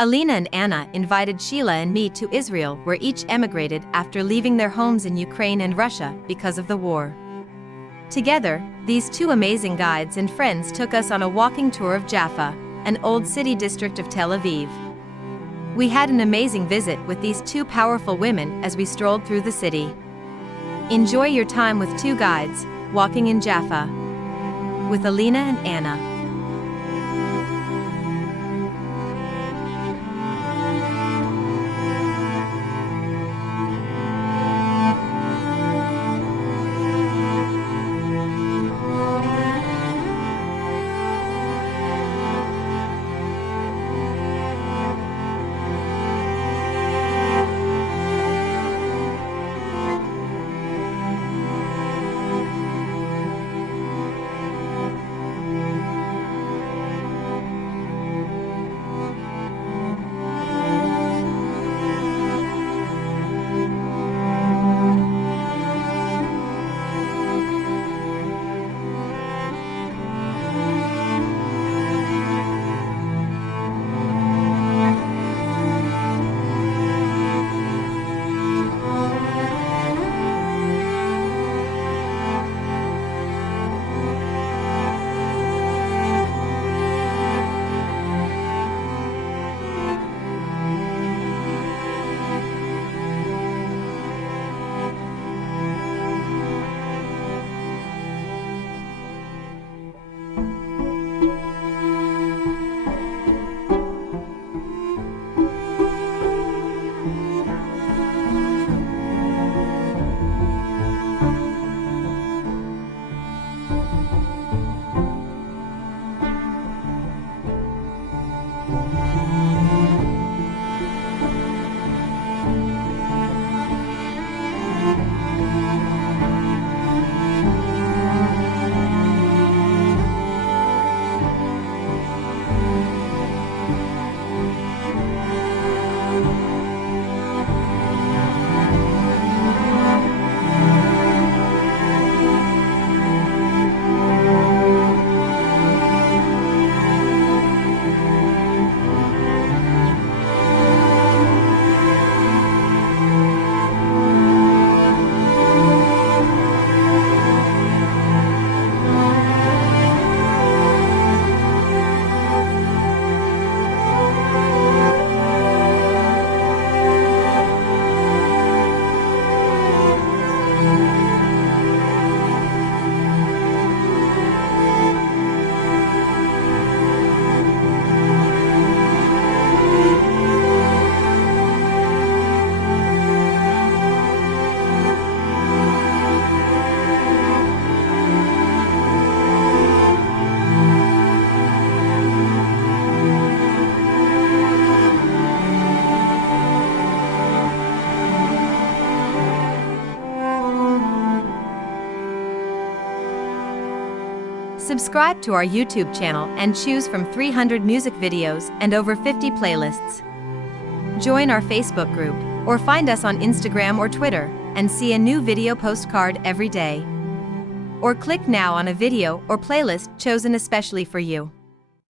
Alina and Anna invited Sheila and me to Israel, where each emigrated after leaving their homes in Ukraine and Russia because of the war. Together, these two amazing guides and friends took us on a walking tour of Jaffa, an old city district of Tel Aviv. We had an amazing visit with these two powerful women as we strolled through the city. Enjoy your time with two guides, walking in Jaffa, with Alina and Anna. Subscribe to our YouTube channel and choose from 300 music videos and over 50 playlists. Join our Facebook group, or find us on Instagram or Twitter, and see a new video postcard every day. Or click now on a video or playlist chosen especially for you.